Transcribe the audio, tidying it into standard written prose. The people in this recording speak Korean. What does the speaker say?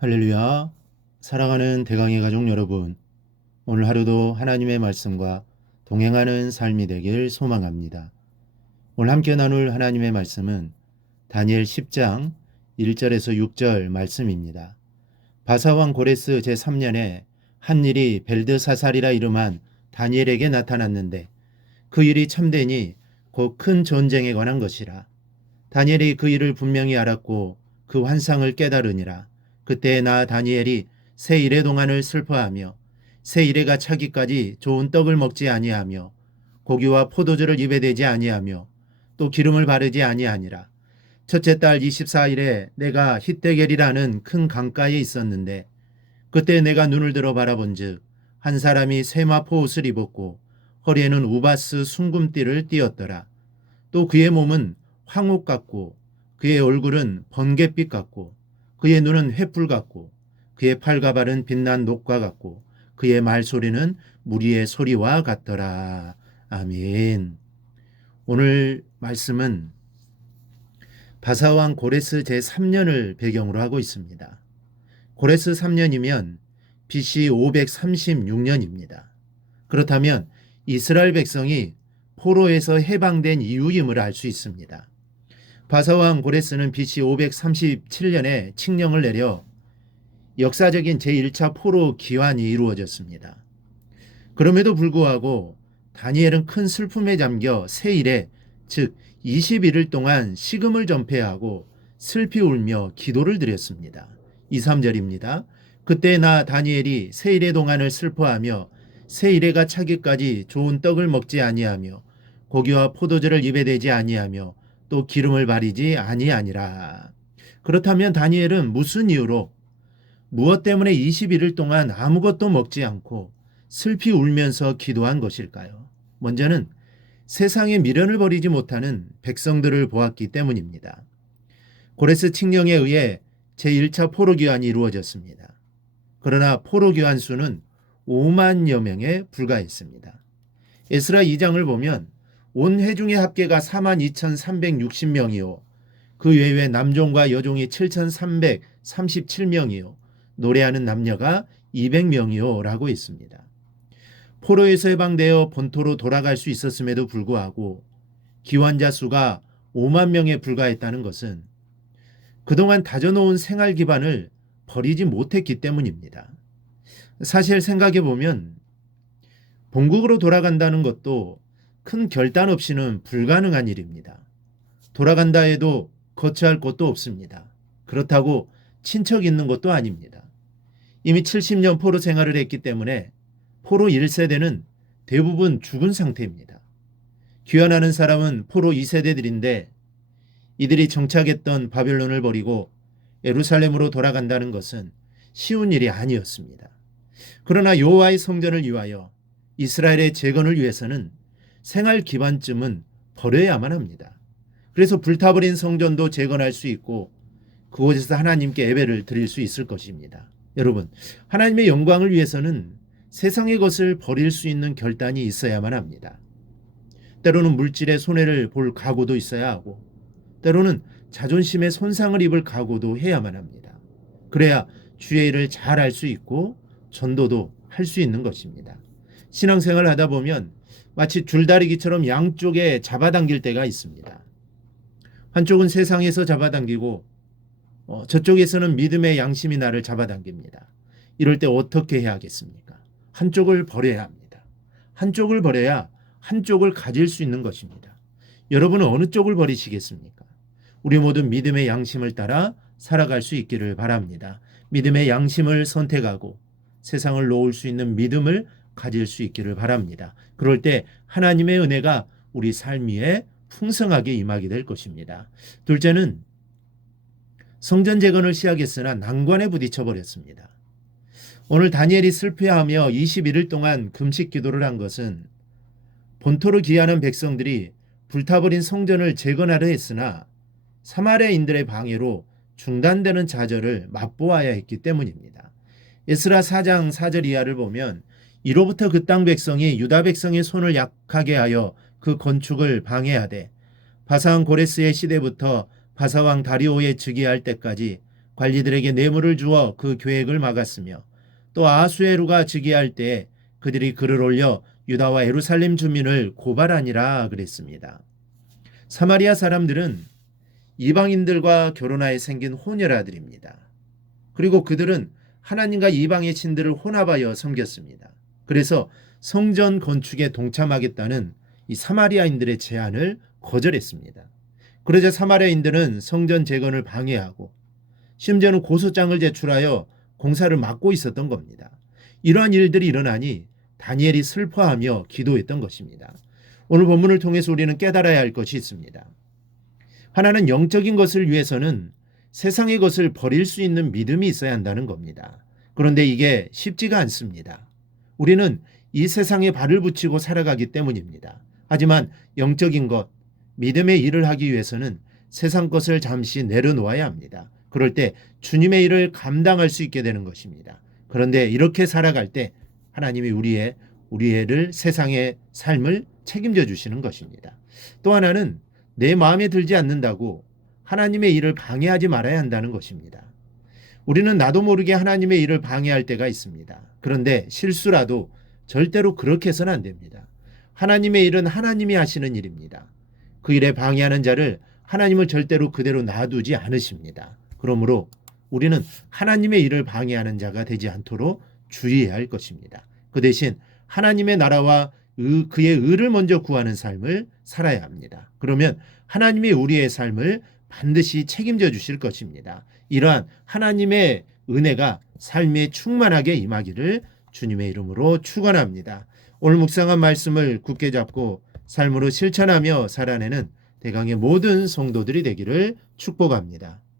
할렐루야. 사랑하는 대강의 가족 여러분, 오늘 하루도 하나님의 말씀과 동행하는 삶이 되길 소망합니다. 오늘 함께 나눌 하나님의 말씀은 다니엘 10장 1절에서 6절 말씀입니다. 바사왕 고레스 제3년에 한 일이 벨드사살이라 이름한 다니엘에게 나타났는데 그 일이 참되니 곧 큰 전쟁에 관한 것이라. 다니엘이 그 일을 분명히 알았고 그 환상을 깨달으니라. 그때 나 다니엘이 새 이레 동안을 슬퍼하며 새 이레가 차기까지 좋은 떡을 먹지 아니하며 고기와 포도주를 입에 대지 아니하며 또 기름을 바르지 아니하니라. 첫째 달 24일에 내가 hit데겔이라는 큰 강가에 있었는데 그때 내가 눈을 들어 바라본즉 한 사람이 세마포 옷을 입었고 허리에는 우바스 순금띠를 띠었더라. 또 그의 몸은 황옥 같고 그의 얼굴은 번갯빛 같고 그의 눈은 횃불 같고 그의 팔과 발은 빛난 녹과 같고 그의 말소리는 무리의 소리와 같더라. 아멘. 오늘 말씀은 바사왕 고레스 제3년을 배경으로 하고 있습니다. 고레스 3년이면 BC 536년입니다. 그렇다면 이스라엘 백성이 포로에서 해방된 이유임을 알 수 있습니다. 바사왕 고레스는 BC 537년에 칙령을 내려 역사적인 제1차 포로 기환이 이루어졌습니다. 그럼에도 불구하고 다니엘은 큰 슬픔에 잠겨 새 일에 즉 21일 동안 식음을 전폐하고 슬피 울며 기도를 드렸습니다. 2, 3절입니다. 그때 나 다니엘이 새 일의 동안을 슬퍼하며 새 일해가 차기까지 좋은 떡을 먹지 아니하며 고기와 포도주를 입에 대지 아니하며 또 기름을 바르지 아니하니라. 그렇다면 다니엘은 무슨 이유로 무엇 때문에 21일 동안 아무것도 먹지 않고 슬피 울면서 기도한 것일까요? 먼저는 세상에 미련을 버리지 못하는 백성들을 보았기 때문입니다. 고레스 칙령에 의해 제1차 포로 귀환이 이루어졌습니다. 그러나 포로 귀환 수는 5만여 명에 불과했습니다. 에스라 2장을 보면 온 회중의 합계가 42,360명이요. 그 외에 남종과 여종이 7,337명이요. 노래하는 남녀가 200명이요. 라고 했습니다. 포로에서 해방되어 본토로 돌아갈 수 있었음에도 불구하고 기환자 수가 5만 명에 불과했다는 것은 그동안 다져놓은 생활 기반을 버리지 못했기 때문입니다. 사실 생각해 보면 본국으로 돌아간다는 것도 큰 결단 없이는 불가능한 일입니다. 돌아간다 해도 거처할 곳도 없습니다. 그렇다고 친척 있는 것도 아닙니다. 이미 70년 포로 생활을 했기 때문에 포로 1세대는 대부분 죽은 상태입니다. 귀환하는 사람은 포로 2세대들인데 이들이 정착했던 바벨론을 버리고 예루살렘으로 돌아간다는 것은 쉬운 일이 아니었습니다. 그러나 여호와의 성전을 위하여 이스라엘의 재건을 위해서는 생활 기반쯤은 버려야만 합니다. 그래서 불타버린 성전도 재건할 수 있고 그곳에서 하나님께 예배를 드릴 수 있을 것입니다. 여러분, 하나님의 영광을 위해서는 세상의 것을 버릴 수 있는 결단이 있어야만 합니다. 때로는 물질의 손해를 볼 각오도 있어야 하고 때로는 자존심의 손상을 입을 각오도 해야만 합니다. 그래야 주의 일을 잘 할 수 있고 전도도 할 수 있는 것입니다. 신앙생활을 하다 보면 마치 줄다리기처럼 양쪽에 잡아당길 때가 있습니다. 한쪽은 세상에서 잡아당기고 저쪽에서는 믿음의 양심이 나를 잡아당깁니다. 이럴 때 어떻게 해야겠습니까? 한쪽을 버려야 합니다. 한쪽을 버려야 한쪽을 가질 수 있는 것입니다. 여러분은 어느 쪽을 버리시겠습니까? 우리 모두 믿음의 양심을 따라 살아갈 수 있기를 바랍니다. 믿음의 양심을 선택하고 세상을 놓을 수 있는 믿음을 가질 수 있기를 바랍니다. 그럴 때 하나님의 은혜가 우리 삶 위에 풍성하게 임하게 될 것입니다. 둘째는 성전 재건을 시작했으나 난관에 부딪혀 버렸습니다. 오늘 다니엘이 슬퍼하며 21일 동안 금식 기도를 한 것은 본토로 귀환한 백성들이 불타버린 성전을 재건하려 했으나 사마리아인들의 방해로 중단되는 좌절을 맛보아야 했기 때문입니다. 에스라 4장 4절 이하를 보면 이로부터 그 땅 백성이 유다 백성의 손을 약하게 하여 그 건축을 방해하되 바사왕 고레스의 시대부터 바사왕 다리오에 즉위할 때까지 관리들에게 뇌물을 주어 그 계획을 막았으며 또 아하수에루가 즉위할 때 그들이 글을 올려 유다와 예루살렘 주민을 고발하니라 그랬습니다. 사마리아 사람들은 이방인들과 결혼하여 생긴 혼혈아들입니다. 그리고 그들은 하나님과 이방의 신들을 혼합하여 섬겼습니다. 그래서 성전 건축에 동참하겠다는 이 사마리아인들의 제안을 거절했습니다. 그러자 사마리아인들은 성전 재건을 방해하고 심지어는 고소장을 제출하여 공사를 막고 있었던 겁니다. 이러한 일들이 일어나니 다니엘이 슬퍼하며 기도했던 것입니다. 오늘 본문을 통해서 우리는 깨달아야 할 것이 있습니다. 하나는 영적인 것을 위해서는 세상의 것을 버릴 수 있는 믿음이 있어야 한다는 겁니다. 그런데 이게 쉽지가 않습니다. 우리는 이 세상에 발을 붙이고 살아가기 때문입니다. 하지만 영적인 것, 믿음의 일을 하기 위해서는 세상 것을 잠시 내려놓아야 합니다. 그럴 때 주님의 일을 감당할 수 있게 되는 것입니다. 그런데 이렇게 살아갈 때 하나님이 우리를 세상의 삶을 책임져 주시는 것입니다. 또 하나는 내 마음에 들지 않는다고 하나님의 일을 방해하지 말아야 한다는 것입니다. 우리는 나도 모르게 하나님의 일을 방해할 때가 있습니다. 그런데 실수라도 절대로 그렇게 해서는 안 됩니다. 하나님의 일은 하나님이 하시는 일입니다. 그 일에 방해하는 자를 하나님은 절대로 그대로 놔두지 않으십니다. 그러므로 우리는 하나님의 일을 방해하는 자가 되지 않도록 주의해야 할 것입니다. 그 대신 하나님의 나라와 그의 의를 먼저 구하는 삶을 살아야 합니다. 그러면 하나님이 우리의 삶을 반드시 책임져 주실 것입니다. 이러한 하나님의 은혜가 삶에 충만하게 임하기를 주님의 이름으로 축원합니다. 오늘 묵상한 말씀을 굳게 잡고 삶으로 실천하며 살아내는 대강의 모든 성도들이 되기를 축복합니다.